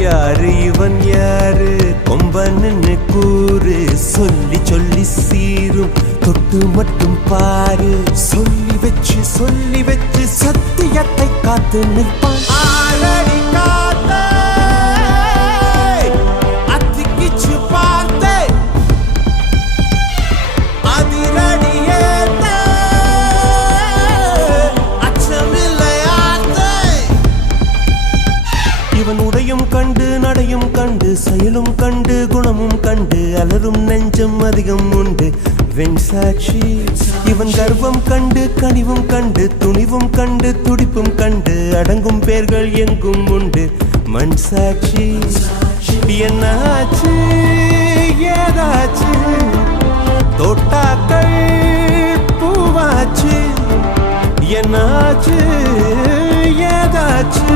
யாரு இவன் யாரு கொம்பன்னு கூறு சொல்லி சொல்லி சீரும் தொட்டு மட்டும் பாரு சொல்லி வச்சு சத்தியத்தை காத்து நிற்பான் ஆளடி காத்தே அத்திக்கிச்சு பார்த்தே அதிரடியேத்தே அச்சமில்லையாத்தே இவன் உடையும் கண்டு நடையும் கண்டு செயலும் கண்டு குணமும் கண்டு அலரும் நெஞ்சம் அதிகம் உண்டு வெண் சாட்சி இவன் கர்வம் கண்டு கனிவும் கண்டு துணிவும் கண்டு துடிப்பும் கண்டு அடங்கும் பேர்கள் எங்கும் உண்டு மண் சாட்சி என்னாச்சு ஏதாச்சு தோட்டாக்கள் பூவாச்சு என்னாச்சு ஏதாச்சு